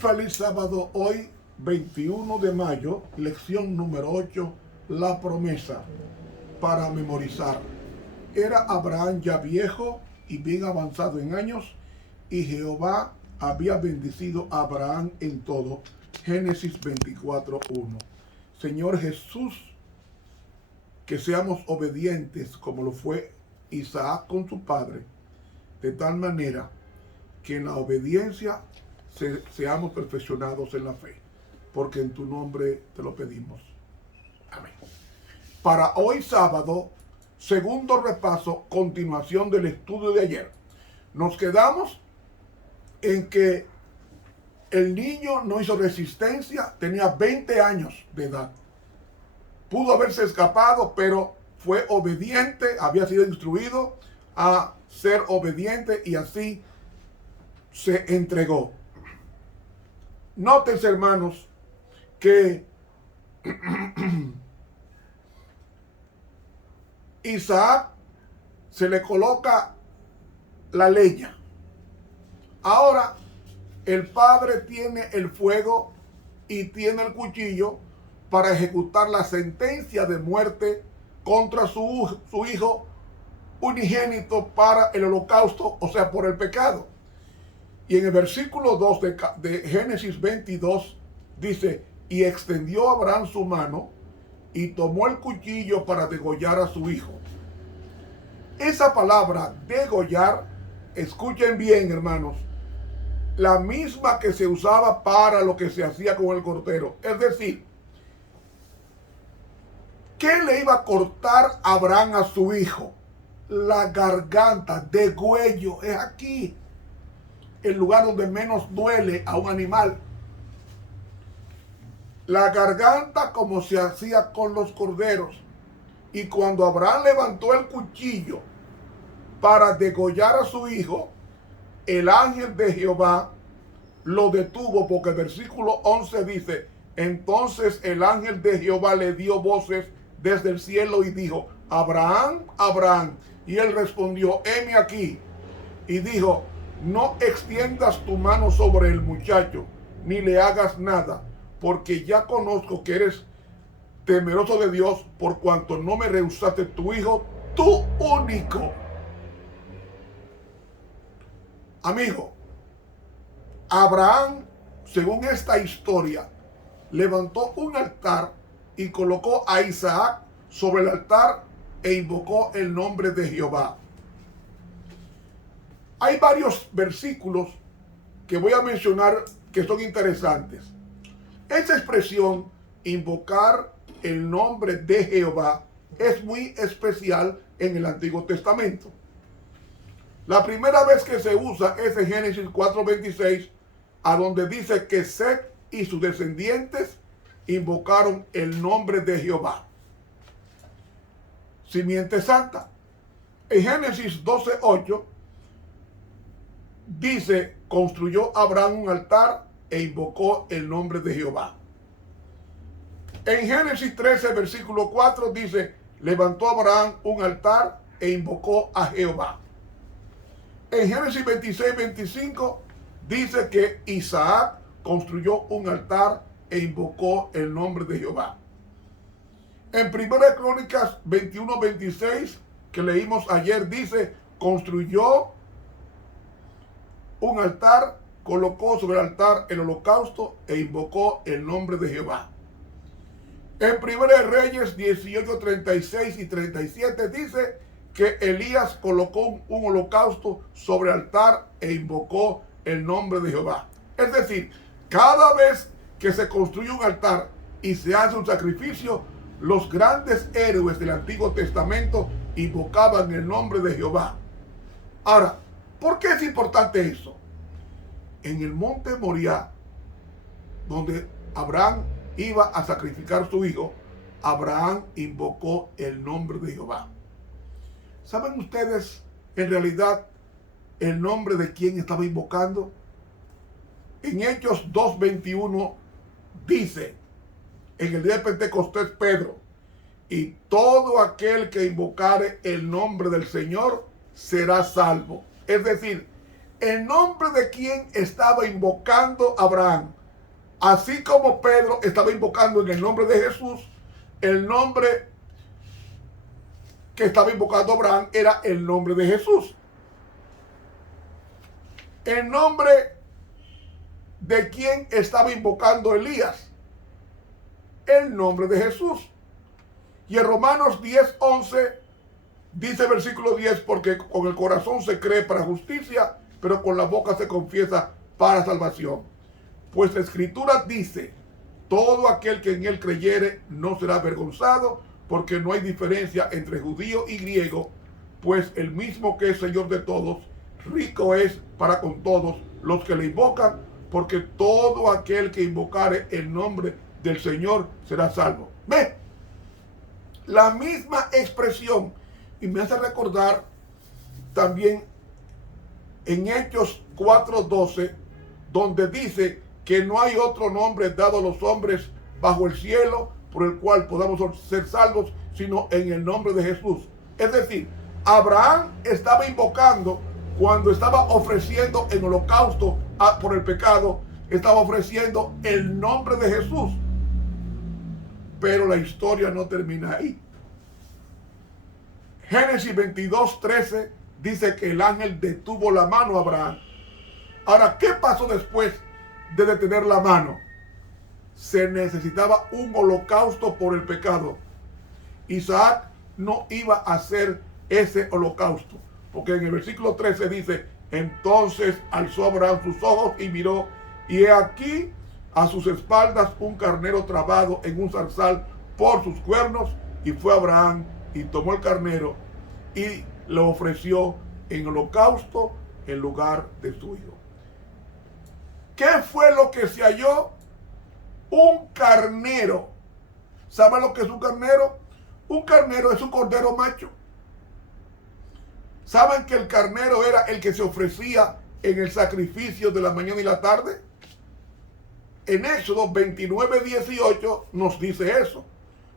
feliz sábado hoy, 21 de mayo, lección número 8, la promesa para memorizar. Era Abraham ya viejo y bien avanzado en años, y Jehová había bendecido a Abraham en todo. Génesis 24:1. Señor Jesús, que seamos obedientes como lo fue Isaac con su padre, de tal manera que en la obediencia seamos perfeccionados en la fe, porque en tu nombre te lo pedimos. Amén. Para hoy sábado, segundo repaso, continuación del estudio de ayer. Nos quedamos en que el niño no hizo resistencia, tenía 20 años de edad. Pudo haberse escapado, pero fue obediente, había sido instruido a ser obediente y así se entregó. Nótense, hermanos, que Isaac se le coloca la leña. Ahora el padre tiene el fuego y tiene el cuchillo para ejecutar la sentencia de muerte contra su hijo unigénito para el holocausto, o sea, por el pecado. Y en el versículo 2 de Génesis 22 dice: y extendió Abraham su mano y tomó el cuchillo para degollar a su hijo. Esa palabra degollar, escuchen bien, hermanos, la misma que se usaba para lo que se hacía con el cordero. Es decir, ¿qué le iba a cortar Abraham a su hijo? La garganta, degüello, es aquí el lugar donde menos duele a un animal. La garganta, como se hacía con los corderos. Y cuando Abraham levantó el cuchillo para degollar a su hijo, el ángel de Jehová lo detuvo, porque el versículo 11 dice: entonces el ángel de Jehová le dio voces desde el cielo y dijo: Abraham, Abraham. Y él respondió: heme aquí. Y dijo: no extiendas tu mano sobre el muchacho, ni le hagas nada, porque ya conozco que eres temeroso de Dios, por cuanto no me rehusaste tu hijo, tu único. Amigo, Abraham, según esta historia, levantó un altar y colocó a Isaac sobre el altar e invocó el nombre de Jehová. Hay varios versículos que voy a mencionar que son interesantes. Esa expresión, invocar el nombre de Jehová, es muy especial en el Antiguo Testamento. La primera vez que se usa es en Génesis 4:26, a donde dice que Set y sus descendientes invocaron el nombre de Jehová. Simiente santa. En Génesis 12:8 dice: construyó Abraham un altar e invocó el nombre de Jehová. En Génesis 13, versículo 4 dice: levantó Abraham un altar e invocó a Jehová. En Génesis 26:25 dice que Isaac construyó un altar e invocó el nombre de Jehová. En 1 Crónicas 21:26, que leímos ayer, dice: construyó un altar, colocó sobre el altar el holocausto e invocó el nombre de Jehová. En 1 Reyes 18:36 y 37 dice que Elías colocó un holocausto sobre el altar e invocó el nombre de Jehová. Es decir, cada vez que se construye un altar y se hace un sacrificio, los grandes héroes del Antiguo Testamento invocaban el nombre de Jehová. Ahora, ¿por qué es importante eso? En el monte Moriah, donde Abraham iba a sacrificar a su hijo, Abraham invocó el nombre de Jehová. ¿Saben ustedes en realidad el nombre de quién estaba invocando? En Hechos 2:21 dice, en el día de Pentecostés, Pedro: y todo aquel que invocare el nombre del Señor será salvo. Es decir, el nombre de quien estaba invocando Abraham. Así como Pedro estaba invocando en el nombre de Jesús, el nombre que estaba invocando Abraham era el nombre de Jesús. El nombre de quien estaba invocando Elías, el nombre de Jesús. Y en Romanos 10:11 dice versículo 10, porque con el corazón se cree para justicia, pero con la boca se confiesa para salvación. Pues la Escritura dice, todo aquel que en él creyere no será avergonzado, porque no hay diferencia entre judío y griego, pues el mismo que es Señor de todos, rico es para con todos los que le invocan, porque todo aquel que invocare el nombre del Señor será salvo. Ve, la misma expresión, y me hace recordar también en Hechos 4:12, donde dice que no hay otro nombre dado a los hombres bajo el cielo por el cual podamos ser salvos, sino en el nombre de Jesús. Es decir, Abraham estaba invocando cuando estaba ofreciendo en holocausto por el pecado, estaba ofreciendo el nombre de Jesús. Pero la historia no termina ahí. Génesis 22:13 dice que el ángel detuvo la mano a Abraham. Ahora, ¿qué pasó después de detener la mano? Se necesitaba un holocausto por el pecado. Isaac no iba a hacer ese holocausto, porque en el versículo 13 dice, entonces alzó Abraham sus ojos y miró, y he aquí a sus espaldas un carnero trabado en un zarzal por sus cuernos, y fue Abraham y tomó el carnero y lo ofreció en holocausto en lugar de su hijo. ¿Qué fue lo que se halló? Un carnero. ¿Saben lo que es un carnero? Un carnero es un cordero macho. ¿Saben que el carnero era el que se ofrecía en el sacrificio de la mañana y la tarde? En Éxodo 29:18 nos dice eso.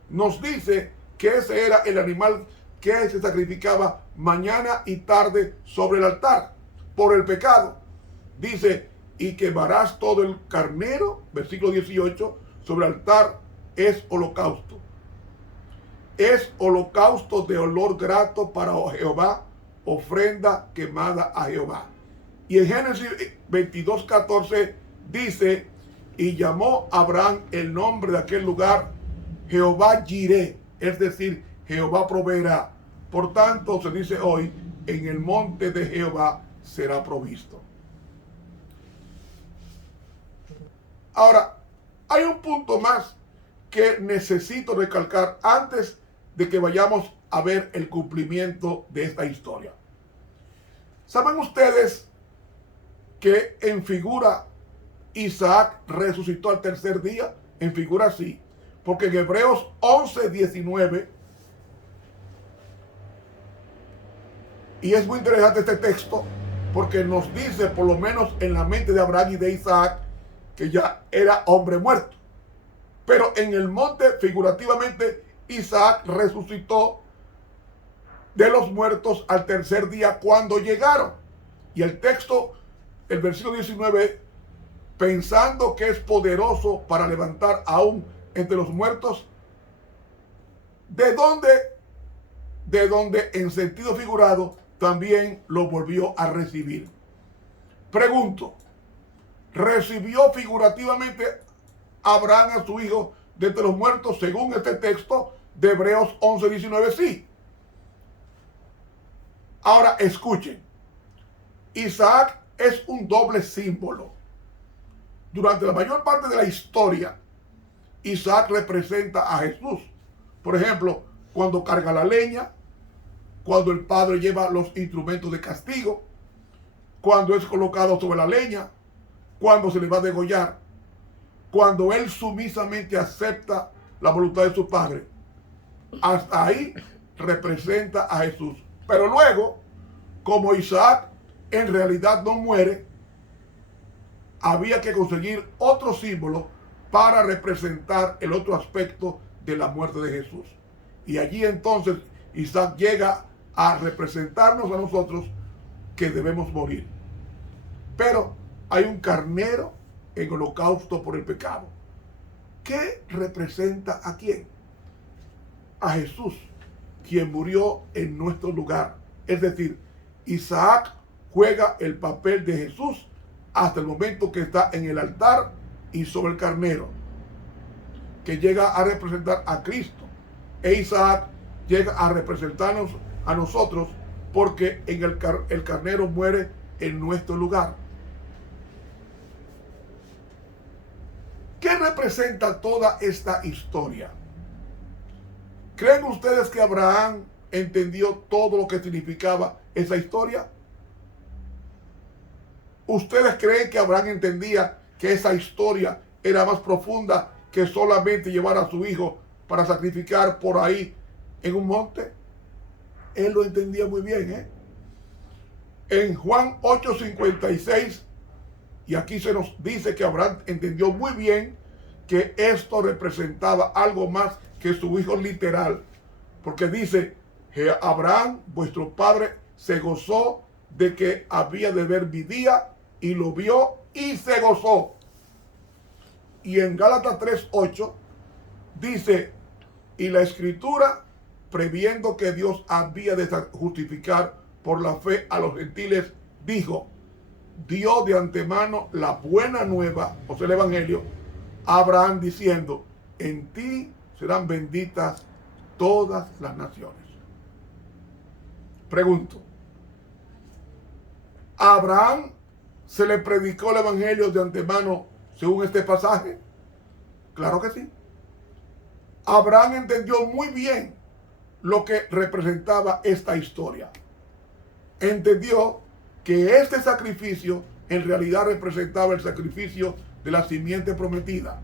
Nos dice que ese era el animal que se sacrificaba mañana y tarde sobre el altar por el pecado. Dice, y quemarás todo el carnero, versículo 18, sobre el altar es holocausto. Es holocausto de olor grato para Jehová, ofrenda quemada a Jehová. Y en Génesis 22:14 dice, y llamó Abraham el nombre de aquel lugar Jehová Jireh, es decir, Jehová proveerá. Por tanto, se dice hoy, en el monte de Jehová será provisto. Ahora, hay un punto más que necesito recalcar antes de que vayamos a ver el cumplimiento de esta historia. ¿Saben ustedes que en figura Isaac resucitó al tercer día? En figura sí, porque en Hebreos 11:19, y es muy interesante este texto, porque nos dice, por lo menos en la mente de Abraham y de Isaac, que ya era hombre muerto. Pero en el monte, figurativamente, Isaac resucitó de los muertos al tercer día cuando llegaron. Y el texto, el versículo 19, pensando que es poderoso para levantar aún entre los muertos, ¿de dónde? De donde en sentido figurado también lo volvió a recibir. Pregunto, ¿recibió figurativamente Abraham a su hijo de entre los muertos según este texto de Hebreos 11:19? Sí. Ahora escuchen, Isaac es un doble símbolo. Durante la mayor parte de la historia, Isaac representa a Jesús. Por ejemplo, cuando carga la leña, cuando el padre lleva los instrumentos de castigo, cuando es colocado sobre la leña, cuando se le va a degollar, cuando él sumisamente acepta la voluntad de su padre. Hasta ahí representa a Jesús. Pero luego, como Isaac en realidad no muere, había que conseguir otro símbolo para representar el otro aspecto de la muerte de Jesús. Y allí entonces Isaac llega a representarnos a nosotros que debemos morir. Pero hay un carnero en holocausto por el pecado. ¿Qué representa a quién? A Jesús, quien murió en nuestro lugar. Es decir, Isaac juega el papel de Jesús hasta el momento que está en el altar y sobre el carnero, que llega a representar a Cristo. E Isaac llega a representarnos a nosotros porque en el carnero muere en nuestro lugar. ¿Qué representa toda esta historia? ¿Creen ustedes que Abraham entendió todo lo que significaba esa historia? ¿Ustedes creen que Abraham entendía que esa historia era más profunda que solamente llevar a su hijo para sacrificar por ahí en un monte? Él lo entendía muy bien, En Juan 8:56, y aquí se nos dice que Abraham entendió muy bien que esto representaba algo más que su hijo literal, porque dice que Abraham, vuestro padre, se gozó de que había de ver mi día, y lo vio y se gozó. Y en Gálatas 3:8 dice, y la escritura, previendo que Dios había de justificar por la fe a los gentiles, dijo, dio de antemano la buena nueva, o sea, el evangelio, a Abraham diciendo, en ti serán benditas todas las naciones. Pregunto, ¿a Abraham se le predicó el evangelio de antemano según este pasaje? Claro que sí. Abraham entendió muy bien lo que representaba esta historia. Entendió que este sacrificio en realidad representaba el sacrificio de la simiente prometida.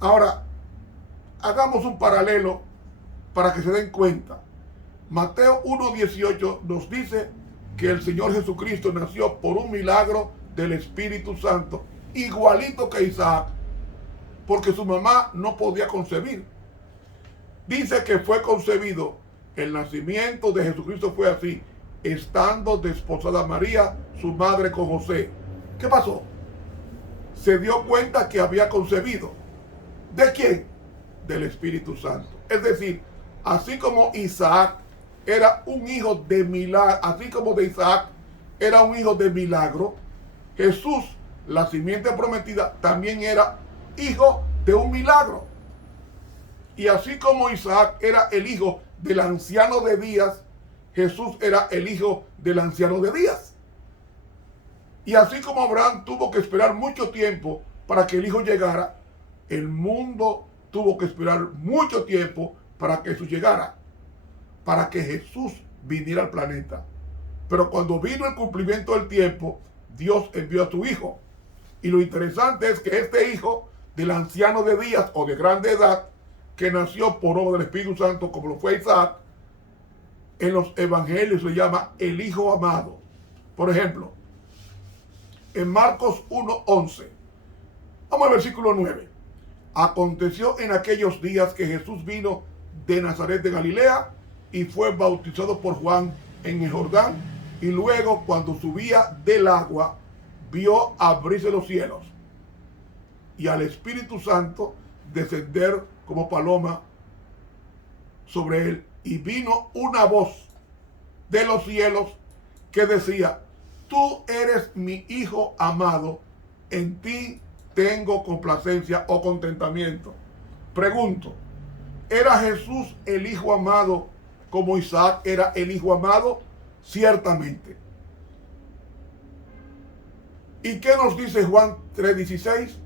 Ahora, hagamos un paralelo para que se den cuenta. Mateo 1:18 nos dice que el Señor Jesucristo nació por un milagro del Espíritu Santo, igualito que Isaac, porque su mamá no podía concebir. Dice que fue concebido, el nacimiento de Jesucristo fue así, estando desposada María, su madre, con José. ¿Qué pasó? Se dio cuenta que había concebido. ¿De quién? Del Espíritu Santo. Es decir, así como Isaac era un hijo de milagro, así como de Isaac era un hijo de milagro, Jesús, la simiente prometida, también era hijo de un milagro. Y así como Isaac era el hijo del anciano de días, Jesús era el hijo del anciano de días. Y así como Abraham tuvo que esperar mucho tiempo para que el hijo llegara, el mundo tuvo que esperar mucho tiempo para que Jesús llegara, para que Jesús viniera al planeta. Pero cuando vino el cumplimiento del tiempo, Dios envió a su hijo. Y lo interesante es que este hijo del anciano de días o de grande edad, que nació por obra del Espíritu Santo, como lo fue Isaac, en los evangelios se llama el hijo amado. Por ejemplo, en Marcos 1:11, vamos al versículo 9. Aconteció en aquellos días que Jesús vino de Nazaret de Galilea y fue bautizado por Juan en el Jordán, y luego, cuando subía del agua, vio abrirse los cielos y al Espíritu Santo descender como paloma sobre él, y vino una voz de los cielos que decía, tú eres mi hijo amado, en ti tengo complacencia o contentamiento. Pregunto, ¿era Jesús el hijo amado como Isaac era el hijo amado? Ciertamente. ¿Y qué nos dice Juan 3:16?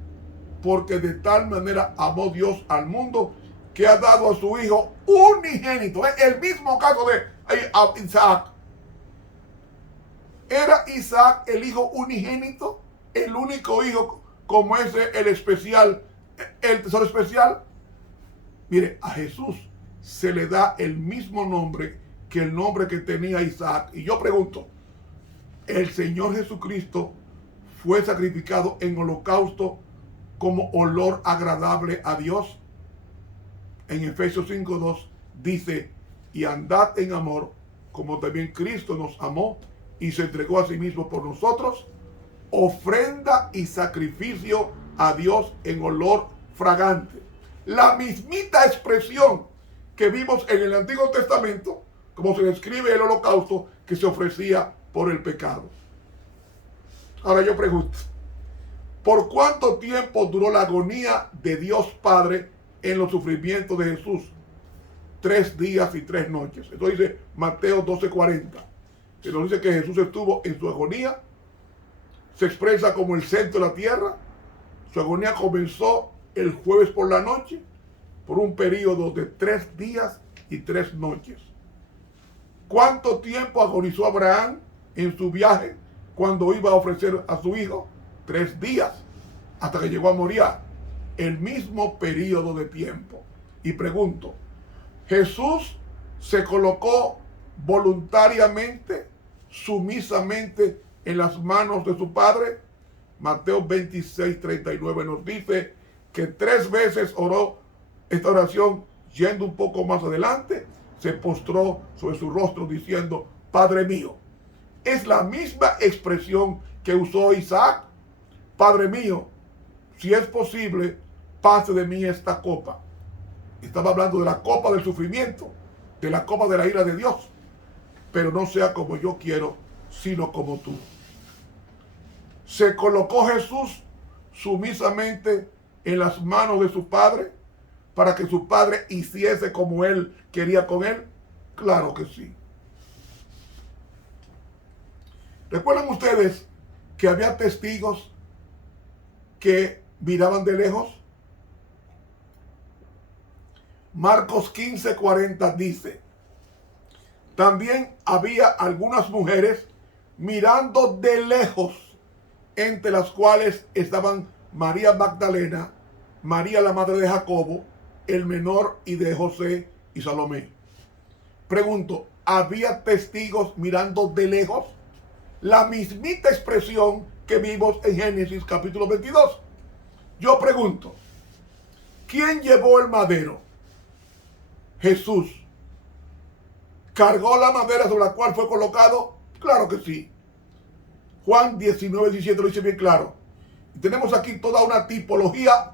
Porque de tal manera amó Dios al mundo que ha dado a su hijo unigénito. Es el mismo caso de Isaac. ¿Era Isaac el hijo unigénito? El único hijo como ese, el especial, el tesoro especial. Mire, a Jesús se le da el mismo nombre que el nombre que tenía Isaac. Y yo pregunto, ¿el Señor Jesucristo fue sacrificado en holocausto como olor agradable a Dios? En Efesios 5:2 dice, y andad en amor, como también Cristo nos amó y se entregó a sí mismo por nosotros, ofrenda y sacrificio a Dios en olor fragante. La mismita expresión que vimos en el Antiguo Testamento, como se describe el holocausto que se ofrecía por el pecado. Ahora yo pregunto, ¿por cuánto tiempo duró la agonía de Dios Padre en los sufrimientos de Jesús? 3 días y 3 noches. Esto dice Mateo 12:40. Que nos dice que Jesús estuvo en su agonía. Se expresa como el centro de la tierra. Su agonía comenzó el jueves por la noche, por un periodo de 3 días y 3 noches. ¿Cuánto tiempo agonizó Abraham en su viaje cuando iba a ofrecer a su hijo? 3 días, hasta que llegó a morir. El mismo periodo de tiempo. Y pregunto, ¿Jesús se colocó voluntariamente, sumisamente en las manos de su Padre? Mateo 26:39 nos dice que 3 veces oró esta oración. Yendo un poco más adelante, se postró sobre su rostro diciendo, Padre mío. Es la misma expresión que usó Isaac. Padre mío, si es posible, pase de mí esta copa. Estaba hablando de la copa del sufrimiento, de la copa de la ira de Dios. Pero no sea como yo quiero, sino como tú. ¿Se colocó Jesús sumisamente en las manos de su Padre para que su Padre hiciese como Él quería con Él? Claro que sí. ¿Recuerdan ustedes que había testigos que miraban de lejos? Marcos 15:40 dice, también había algunas mujeres mirando de lejos, entre las cuales estaban María Magdalena, María la madre de Jacobo, el menor, y de José y Salomé. Pregunto, ¿había testigos mirando de lejos? La mismita expresión que vimos en Génesis capítulo 22. Yo pregunto, ¿quién llevó el madero? Jesús. ¿Cargó la madera sobre la cual fue colocado? Claro que sí. Juan 19:17 lo dice bien claro. Y tenemos aquí toda una tipología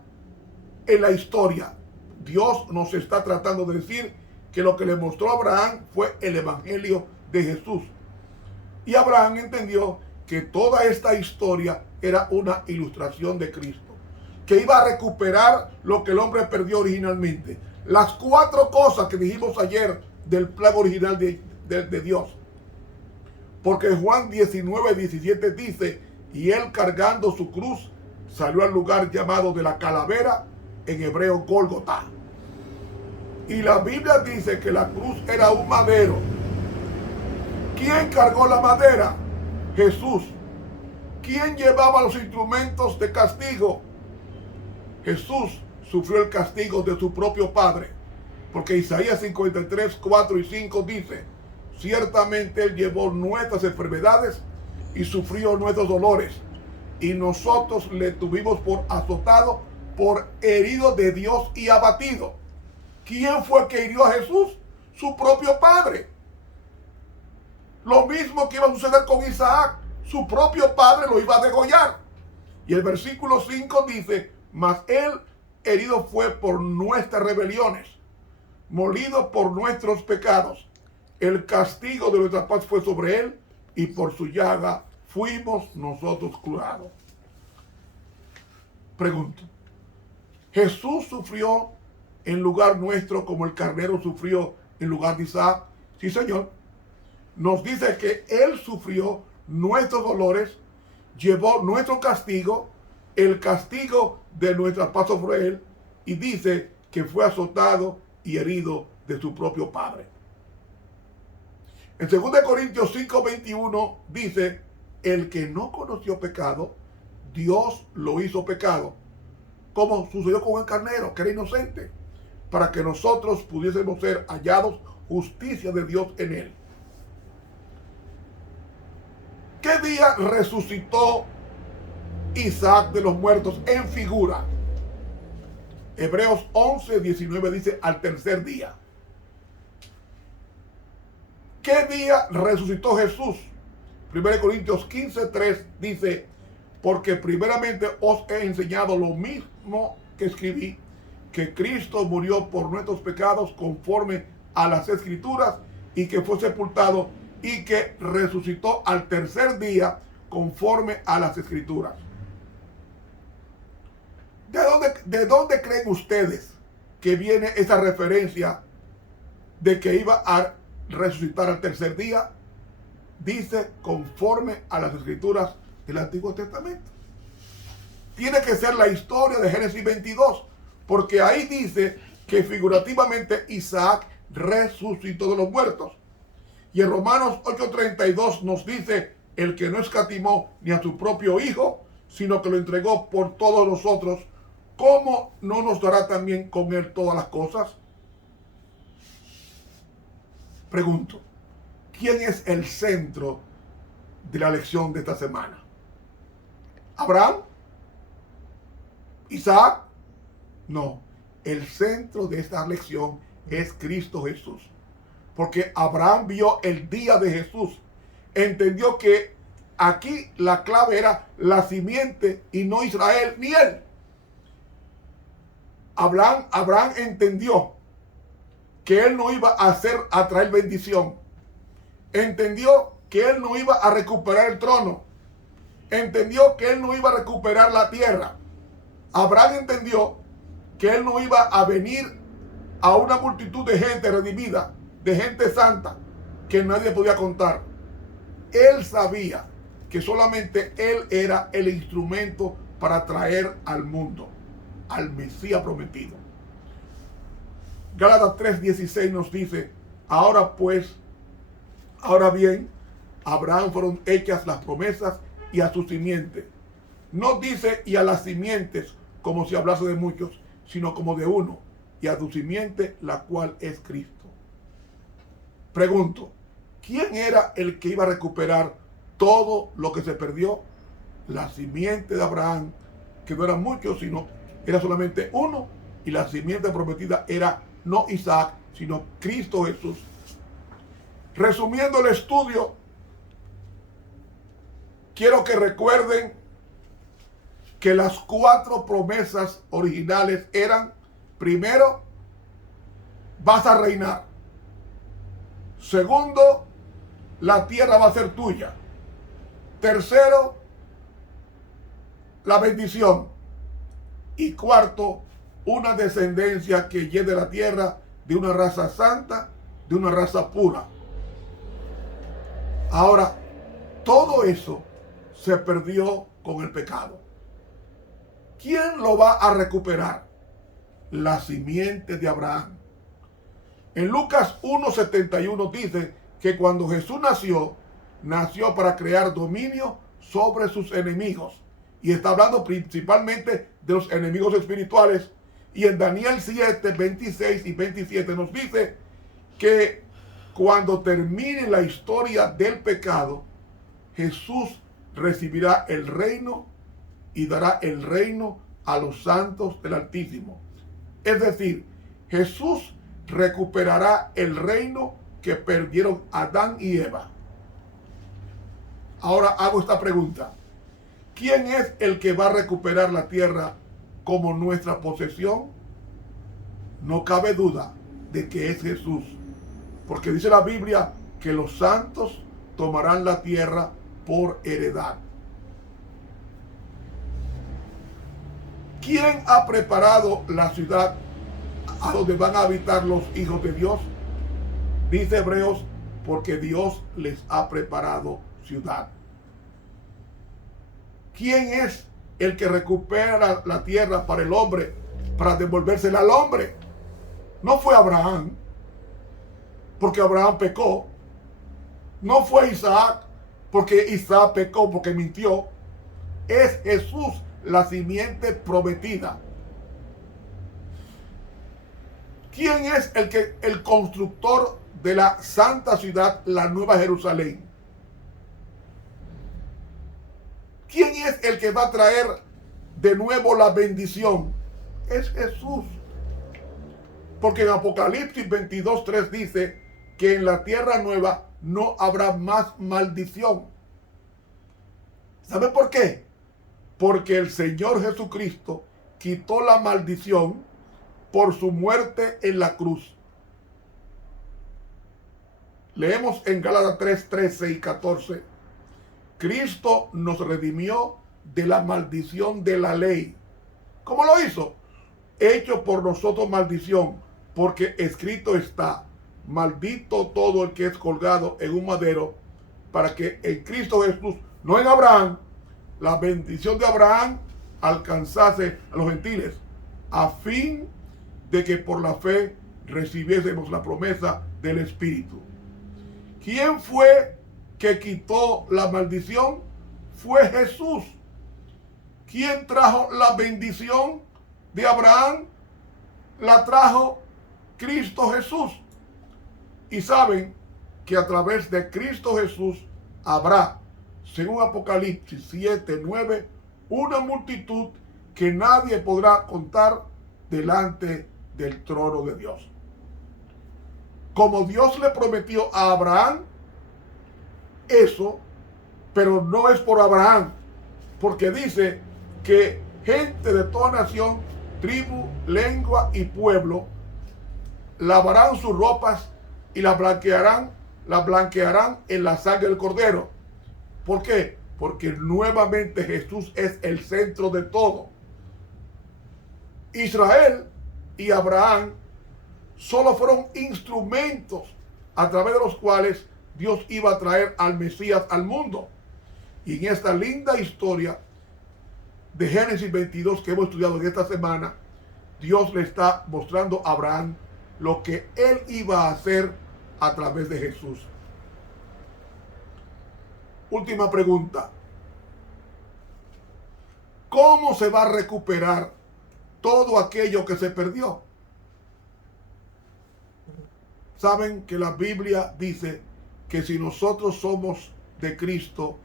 en la historia. Dios nos está tratando de decir que lo que le mostró a Abraham fue el evangelio de Jesús. Y Abraham entendió que toda esta historia era una ilustración de Cristo, que iba a recuperar lo que el hombre perdió originalmente. Las 4 cosas que dijimos ayer del plan original de Dios. Porque Juan 19:17 dice, y él cargando su cruz salió al lugar llamado de la calavera, en hebreo Gólgota. Y la Biblia dice que la cruz era un madero. ¿Quién cargó la madera? Jesús. ¿Quién llevaba los instrumentos de castigo? Jesús sufrió el castigo de su propio Padre. Porque Isaías 53:4 y 5 dice, ciertamente Él llevó nuestras enfermedades y sufrió nuestros dolores. Y nosotros le tuvimos por azotado, por herido de Dios y abatido. ¿Quién fue que hirió a Jesús? Su propio Padre. Lo mismo que iba a suceder con Isaac. Su propio padre lo iba a degollar. Y el versículo 5 dice, mas él herido fue por nuestras rebeliones, molido por nuestros pecados. El castigo de nuestra paz fue sobre él, y por su llaga fuimos nosotros curados. Pregunto, ¿Jesús sufrió en lugar nuestro como el carnero sufrió en lugar de Isaac? Sí, Señor. Nos dice que Él sufrió nuestros dolores, llevó nuestro castigo, el castigo de nuestra paz sobre Él, y dice que fue azotado y herido de su propio Padre. En 2 Corintios 5:21 dice, el que no conoció pecado, Dios lo hizo pecado, como sucedió con el carnero, que era inocente, para que nosotros pudiésemos ser hallados justicia de Dios en él. ¿Qué día resucitó Isaac de los muertos en figura? Hebreos 11:19 dice al tercer día. ¿Qué día resucitó Jesús? 1 Corintios 15:3 dice, porque primeramente os he enseñado lo mismo que escribí, que Cristo murió por nuestros pecados conforme a las Escrituras, y que fue sepultado y que resucitó al tercer día conforme a las Escrituras. ¿De dónde creen ustedes que viene esa referencia de que iba a resucitar al tercer día? Dice conforme a las Escrituras del Antiguo Testamento. Tiene que ser la historia de Génesis 22, porque ahí dice que figurativamente Isaac resucitó de los muertos. Y en Romanos 8:32 nos dice, el que no escatimó ni a su propio hijo, sino que lo entregó por todos nosotros, ¿cómo no nos dará también con él todas las cosas? Pregunto, ¿quién es el centro de la lección de esta semana? ¿Abraham? ¿Isaac? No, el centro de esta lección es Cristo Jesús. Porque Abraham vio el día de Jesús, entendió que aquí la clave era la simiente y no Israel ni él. Abraham entendió que él no iba a traer bendición. Entendió que él no iba a recuperar el trono. Entendió que él no iba a recuperar la tierra. Abraham entendió que él no iba a venir a una multitud de gente redimida, de gente santa, que nadie podía contar. Él sabía que solamente él era el instrumento para traer al mundo al Mesías prometido. Gálatas 3:16 nos dice, ahora bien, a Abraham fueron hechas las promesas y a su simiente. No dice y a las simientes como si hablase de muchos, sino como de uno, y a su simiente, la cual es Cristo. Pregunto, ¿quién era el que iba a recuperar todo lo que se perdió? La simiente de Abraham, que no eran muchos, sino era solamente uno, y la simiente prometida era no Isaac, sino Cristo Jesús. Resumiendo el estudio, quiero que recuerden que las 4 promesas originales eran: primero, vas a reinar. Segundo, la tierra va a ser tuya. Tercero, la bendición. Y cuarto, una descendencia que llene la tierra de una raza santa, de una raza pura. Ahora, todo eso se perdió con el pecado. ¿Quién lo va a recuperar? La simiente de Abraham. En Lucas 1:71 dice que cuando Jesús nació para crear dominio sobre sus enemigos. Y está hablando principalmente de los enemigos espirituales. Y en Daniel 7:26 y 27 nos dice que cuando termine la historia del pecado, Jesús recibirá el reino y dará el reino a los santos del Altísimo. Es decir, Jesús recuperará el reino que perdieron Adán y Eva. Ahora hago esta pregunta. ¿Quién es el que va a recuperar la tierra como nuestra posesión? No cabe duda de que es Jesús. Porque dice la Biblia que los santos tomarán la tierra por heredad. ¿Quién ha preparado la ciudad a donde van a habitar los hijos de Dios? Dice Hebreos, porque Dios les ha preparado ciudad. ¿Quién es el que recupera la tierra para el hombre, para devolvérsela al hombre? No fue Abraham, porque Abraham pecó. No fue Isaac, porque Isaac pecó, porque mintió. Es Jesús, la simiente prometida. ¿Quién es el constructor de la santa ciudad, la Nueva Jerusalén? ¿Quién es el que va a traer de nuevo la bendición? Es Jesús. Porque en Apocalipsis 22:3 dice que en la tierra nueva no habrá más maldición. ¿Sabe por qué? Porque el Señor Jesucristo quitó la maldición por su muerte en la cruz. Leemos en Gálatas 3, 13 y 14. Cristo nos redimió de la maldición de la ley. ¿Cómo lo hizo? Hecho por nosotros maldición, porque escrito está: maldito todo el que es colgado en un madero, para que en Cristo Jesús, no en Abraham, la bendición de Abraham alcanzase a los gentiles, a fin de que por la fe recibiésemos la promesa del Espíritu. ¿Quién fue que quitó la maldición? Fue Jesús. ¿Quién trajo la bendición de Abraham? La trajo Cristo Jesús. Y saben que a través de Cristo Jesús habrá, según Apocalipsis 7, 9, una multitud que nadie podrá contar delante del trono de Dios. Como Dios le prometió a Abraham eso, pero no es por Abraham, porque dice que gente de toda nación, tribu, lengua y pueblo lavarán sus ropas y las blanquearán en la sangre del Cordero. ¿Por qué? Porque nuevamente Jesús es el centro de todo. Israel y Abraham solo fueron instrumentos a través de los cuales Dios iba a traer al Mesías al mundo. Y en esta linda historia de Génesis 22 que hemos estudiado en esta semana, Dios le está mostrando a Abraham lo que él iba a hacer a través de Jesús. Última pregunta. ¿Cómo se va a recuperar todo aquello que se perdió? Saben que la Biblia dice que si nosotros somos de Cristo,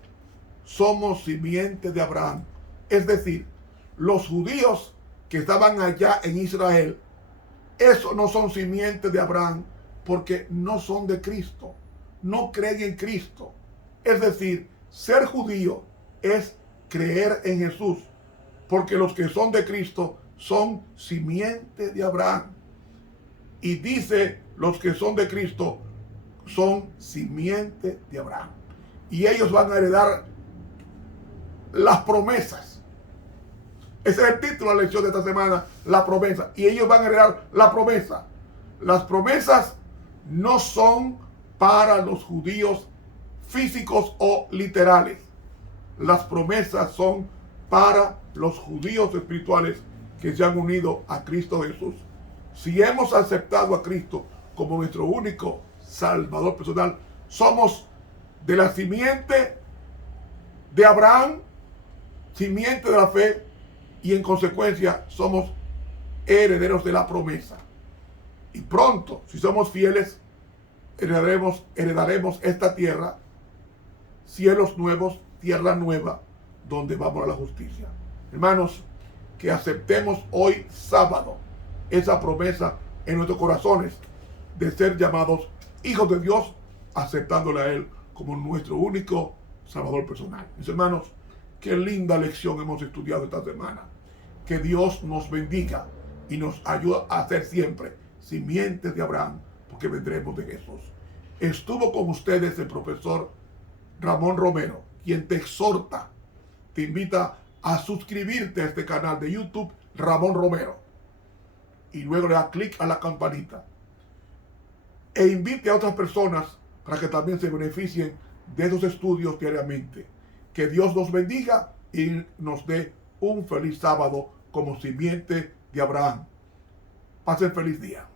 somos simiente de Abraham. Es decir, los judíos que estaban allá en Israel, esos no son simiente de Abraham porque no son de Cristo, no creen en Cristo. Es decir, ser judío es creer en Jesús, porque los que son de Cristo son simiente de Abraham. Y dice, los que son de Cristo son simiente de Abraham. Y ellos van a heredar las promesas. Ese es el título de la lección de esta semana, la promesa. Y ellos van a heredar la promesa. Las promesas no son para los judíos físicos o literales. Las promesas son para los judíos espirituales que se han unido a Cristo Jesús. Si hemos aceptado a Cristo como nuestro único Salvador personal, somos de la simiente de Abraham, simiente de la fe, y en consecuencia somos herederos de la promesa. Y pronto, si somos fieles, heredaremos esta tierra, cielos nuevos, tierra nueva, donde vamos a la justicia. Hermanos, que aceptemos hoy sábado esa promesa en nuestros corazones de ser llamados hijos de Dios, aceptándole a Él como nuestro único Salvador personal. Mis hermanos, qué linda lección hemos estudiado esta semana. Que Dios nos bendiga y nos ayude a ser siempre simientes de Abraham, porque vendremos de Jesús. Estuvo con ustedes el profesor Ramón Romero, quien te exhorta, te invita a suscribirte a este canal de YouTube, Ramón Romero, y luego le da clic a la campanita e invite a otras personas para que también se beneficien de esos estudios diariamente. Que Dios nos bendiga y nos dé un feliz sábado como simiente de Abraham. Pasen feliz día.